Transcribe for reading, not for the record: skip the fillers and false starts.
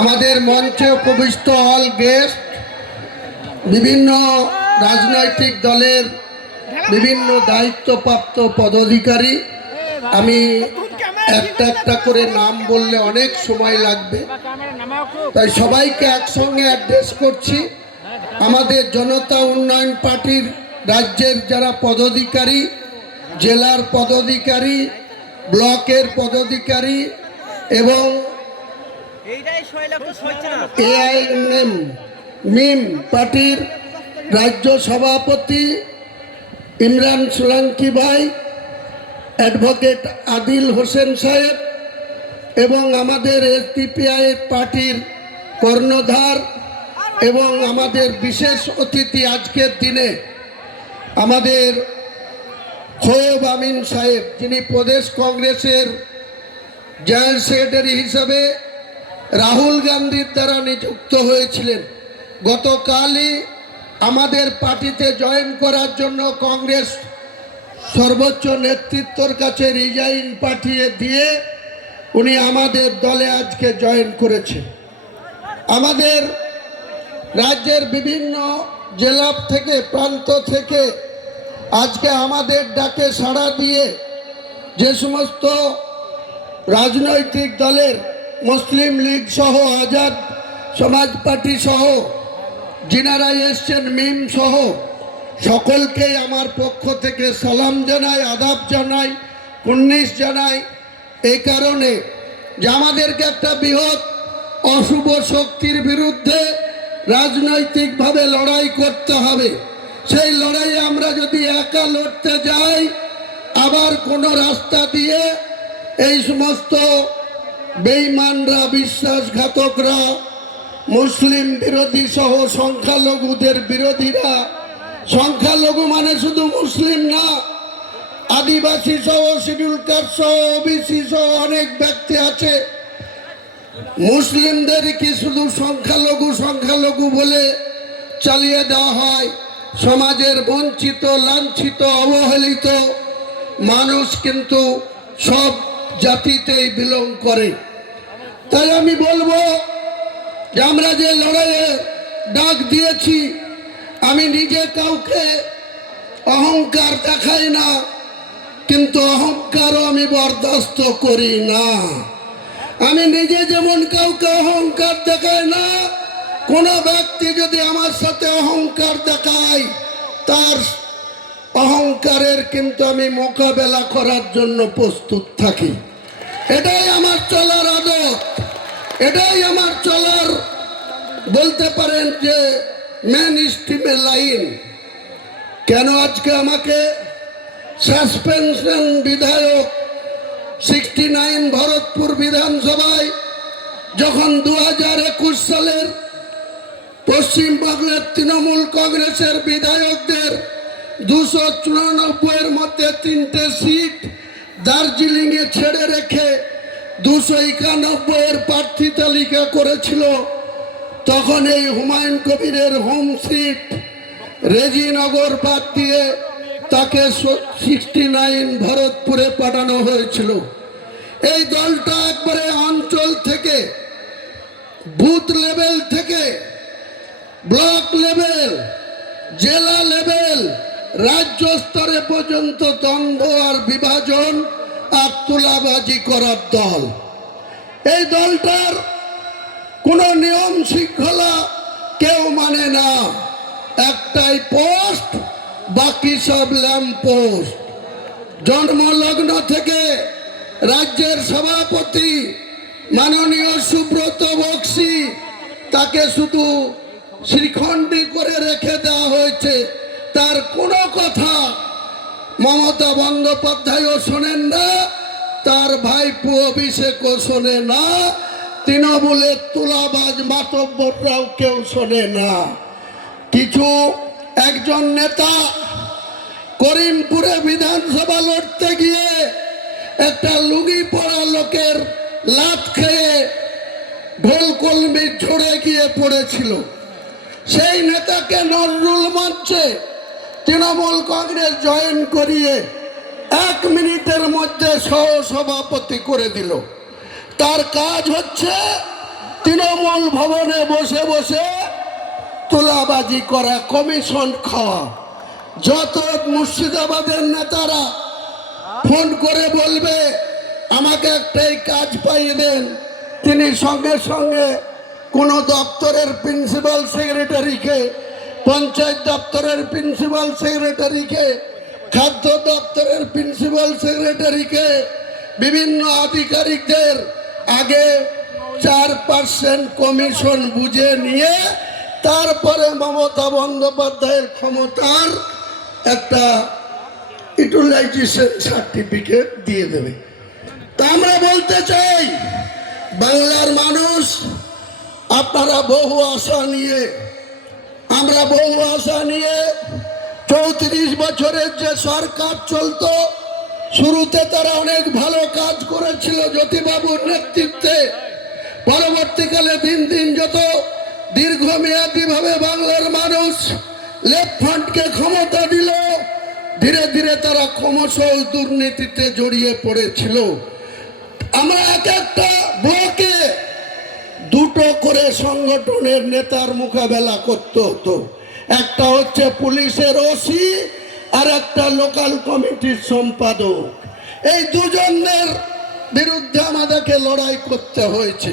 আমাদের মঞ্চে উপবিষ্ট অল গেস্ট, বিভিন্ন রাজনৈতিক দলের বিভিন্ন দায়িত্বপ্রাপ্ত পদাধিকারী, আমি একটা একটা করে নাম বললে অনেক সময় লাগবে, তাই সবাইকে একসঙ্গে অ্যাড্রেস করছি। আমাদের জনতা উন্নয়ন পার্টির রাজ্যের যারা পদাধিকারী, জেলার পদাধিকারী, ব্লকের পদাধিকারী এবং এআইএমএম মিম পার্টির রাজ্য সভাপতি ইমরান সোলাঙ্কি ভাই, অ্যাডভোকেট আদিল হোসেন সাহেব এবং আমাদের এসডিপিআই পার্টির কর্ণধার এবং আমাদের বিশেষ অতিথি আজকের দিনে আমাদের খোয়েব আমিন সাহেব, যিনি প্রদেশ কংগ্রেসের জয়েন্ট সেক্রেটারি হিসাবে রাহুল গান্ধীর দ্বারা নিযুক্ত হয়েছিলেন। গতকালই আমাদের পার্টিতে জয়েন করার জন্য কংগ্রেস সর্বোচ্চ নেতৃত্বর কাছে রিজাইন পাঠিয়ে দিয়ে উনি আমাদের দলে আজকে জয়েন করেছেন। আমাদের রাজ্যের বিভিন্ন জেলা থেকে, প্রান্ত থেকে আজকে আমাদের ডাকে সাড়া দিয়ে যে সমস্ত রাজনৈতিক দলের মুসলিম লীগ সহ, আজাদ সমাজ পার্টি সহ যিনারা এসছেন, মিম সহ সকলকেই আমার পক্ষ থেকে সালাম জানাই, আদাব জানাই, কুর্নিশ জানাই। এই কারণে যে আমাদেরকে একটা বৃহৎ অশুভ শক্তির বিরুদ্ধে রাজনৈতিকভাবে লড়াই করতে হবে। সেই লড়াইয়ে আমরা যদি একা লড়তে যাই, আবার কোনো রাস্তা দিয়ে এই সমস্ত বেঈমানরা, বিশ্বাসঘাতকরা, মুসলিম বিরোধী সহ সংখ্যালঘুদের বিরোধীরা, সংখ্যালঘু মানে শুধু মুসলিম না, আদিবাসী সহ, শিডিউল কাস্ট সহ, ওবিসি সহ অনেক ব্যক্তি আছে। মুসলিমদের কি শুধু সংখ্যালঘু সংখ্যালঘু বলে চালিয়ে দেওয়া হয়? সমাজের বঞ্চিত, লাঞ্ছিত, অবহেলিত মানুষ কিন্তু সব জাতিতেই বিলং করে। তাই আমি বলবো যে আমরা যে লড়াইয়ে ডাক দিয়েছি, আমি নিজে কাউকে অহংকার দেখাই না, কিন্তু অহংকারও আমি বরদাস্ত করি না। আমি নিজে যেমন কাউকে অহংকার দেখাই না, কোনো ব্যক্তি যদি আমার সাথে অহংকার দেখায়, তার অহংকারের কিন্তু আমি মোকাবেলা করার জন্য প্রস্তুত থাকি। এটাই আমার চলার আদত, এটাই আমার চলার বলতে পারেন যে মেন স্ট্রিমের লাইন। কেন আজকে আমাকে সাসপেনশন বিধায়ক 69 ভরতপুর বিধানসভায় যখন 2021 সালের পশ্চিমবঙ্গের তৃণমূল কংগ্রেসের বিধায়কদের 294-এর মধ্যে 3টে সিট দার্জিলিংয়ে ছেড়ে রেখে 291-এর প্রার্থী তালিকা করেছিল, তখন এই হুমায়ুন কবিরের হোম সিট রেজিনগর বাদ দিয়ে তাকে 69 ভরতপুরে পাঠানো হয়েছিল। এই দলটা একবারে অঞ্চল থেকে, বুথ লেভেল থেকে ব্লক লেভেল, জেলা লেভেল, রাজ্য স্তরে পর্যন্ত দ্বন্দ্ব আর বিভাজন আর তুলাবাজি করার দল। এই দলটার কোনো নিয়ম শৃঙ্খলা কেউ মানে না, একটাই পোস্ট, বাকি সব ল্যাম্প পোস্ট। জন্মলগ্ন থেকে রাজ্যের সভাপতি মাননীয় সুব্রত বক্সি, তাকে শুধু শ্রীখণ্ডী করে রেখে দেওয়া হয়েছে। তার কোনো কথা মমতা বন্দ্যোপাধ্যায়ও শোনেন না, তার ভাইপো অভিষেকও শোনে না, তৃণমূলের তুলাবাজ মাতব্বররাও কেউ শোনে না। কিছু একজন নেতা করিমপুরে বিধানসভা লড়তে গিয়ে একটা লুঙ্গি পরা লোকের লাত খেয়ে ঢোলকলমি ঝরে গিয়ে পড়েছিল। সেই নেতাকে নজরুল মঞ্চে তৃণমূল কংগ্রেস জয়েন করিয়ে 1 মিনিটের মধ্যে সহ সভাপতি করে দিল। তার কাজ হচ্ছে তৃণমূল ভবনে বসে বসে তোলাবাজি করা, কমিশন খাওয়া। যত মুর্শিদাবাদের নেতারা ফোন করে বলবে আমাকে একটাই কাজ পাইয়ে দেন, তিনি সঙ্গে সঙ্গে কোনো দপ্তরের প্রিন্সিপাল সেক্রেটারিকে, পঞ্চায়েত দপ্তরের প্রিন্সিপাল সেক্রেটারিকে, খাদ্য দপ্তরের প্রিন্সিপাল সেক্রেটারিকে, বিভিন্ন আধিকারিকদের আগে 4% কমিশন বুঝে নিয়ে তারপরে মমতা বন্দ্যোপাধ্যায়ের ক্ষমতার একটা ইউটিলাইজেশন সার্টিফিকেট দিয়ে দেবে। তা আমরা বলতে চাই, বাংলার মানুষ আপনারা বহু আশা নিয়ে, আমরা বহু আশা নিয়ে 34 বছরের যে সরকার চলতো, শুরুতে তারা অনেক ভালো কাজ করেছিল জ্যোতিবাবুর নেতৃত্বে। পরবর্তীকালে দিন দিন যত দীর্ঘমেয়াদী ভাবে বাংলার মানুষ লেফট ফ্রন্টকে ক্ষমতা দিল, ধীরে ধীরে তারা ক্রমশ দুর্নীতিতে জড়িয়ে পড়েছিল। আমরা এক একটা ব্লকে 2টো করে সংগঠনের নেতার মোকাবেলা করতে হতো। একটা হচ্ছে পুলিশের ওসি আর একটা লোকাল কমিটির সম্পাদক। এই দুজনের বিরুদ্ধে আমাদেরকে লড়াই করতে হয়েছে।